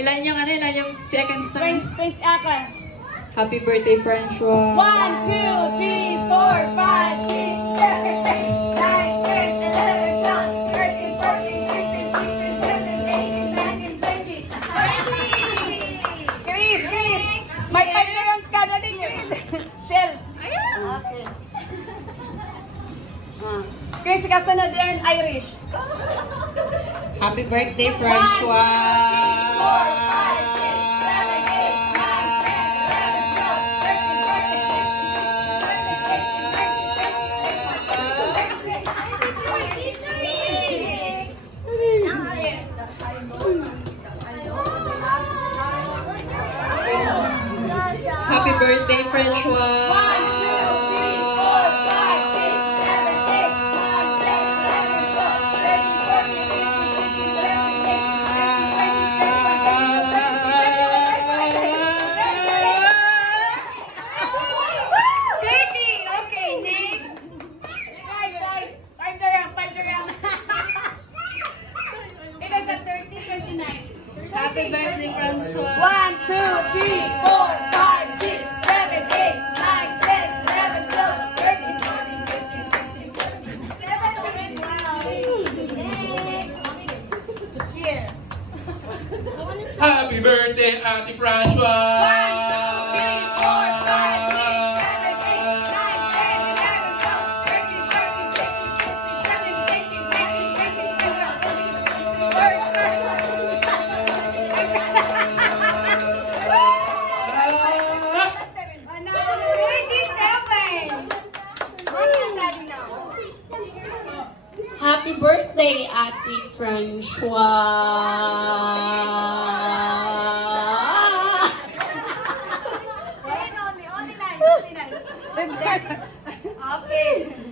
Ilan yung seconds na? 20 aka. Happy birthday, Francois. 1, 2, 3, 4, 5, 6, 7, 8, 9, 10, 11, 12, 13, 14, 15, 16, 17, 18, 19, 20. Chris! May 5 rounds ka na din, Chris. Shell. Okay. Chris, kasunod yan, Irish. Happy birthday, Francois. 1, 2, 3, 4, 5, 6, 7, 8, 9, 10, 11, 12, 13, 14, 15, 16, 17, 18, 19, 20. Happy birthday, Francois. 1, 2, 3, 4, 5, 6, 7, 8, 9, 10, 11, 12, 13, 14, 15, 16, 17, 18, 19, 20, 21, 22, 23, 24, 25, 26, 27, 28, 29, 30. Okay, next. Five the round. It is at 30, 29. Happy birthday, Francois. 1, 2, 3, 4, 5, 6, 7, 8, 9, 10, 11, 12, 13, 14, 15, 16, 17, 18, 19. Here. Happy birthday, Ate Francois! 1, 2, 3, 4, 5, 6, 7, 8, 9, 10, 11, 12, 13, 14, 15, 16, 17, 18, 19, 20, 27! Happy birthday, Ate Francois. Only 9. Okay.